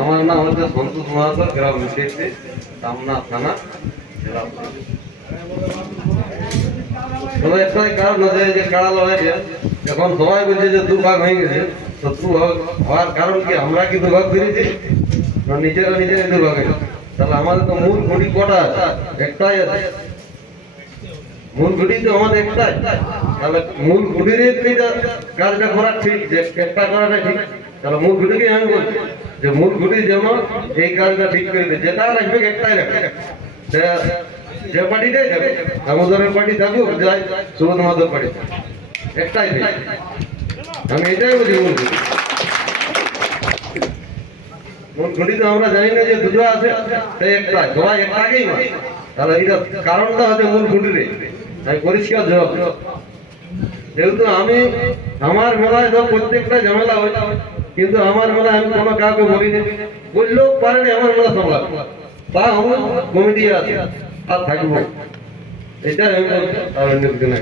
আমার নাম হচ্ছে সন্তোষ মাহাতো গ্রাম মিশেছে কামনা থানা, জেলা। তবে একটাই কারণ আছে যে কাড়া লড়াইটা এখন সবাই বলছে যে দুভাগ হয়ে গেছে। তো হওয়ার কারণ কি? আমরা কি দুভাগ করেছি? না, নিজেরা নিজেরা দুভাগ তাহলে আমাদের তো মূল খুঁটি কটা একটাই মূল খুঁটি তো আমাদের একটাই। তাহলে মূল খুঁটির কাজটা করা ঠিক একটা করাটা ঠিক। তাহলে মূল খুঁটিকে আমি বলছি। যে মূল খুঁটি যেন এই কাজটা ঠিক করে দেয় যেটা রাখবে একটাই রাখবে যে পার্টিটাই যাবে, দামোদরের পার্টি থাকুক, যাই, সুবোধ মাধব পার্টি। একটাই আমি এটাই বলছি মূল খুঁটি মূল খুঁটি তো আমরা জানি না যে দুটো আছে যেহেতু আমি, আমার মেলায় প্রত্যেকটা ঝামেলা হয় কিন্তু আমার মনে আমি কোনো কাউকে বলিনি। বললেও পারেনি, আমার মনে সামলা তা আমার কমিটি আছে, আর থাকব। এটা আমি আর অন্য কিছু না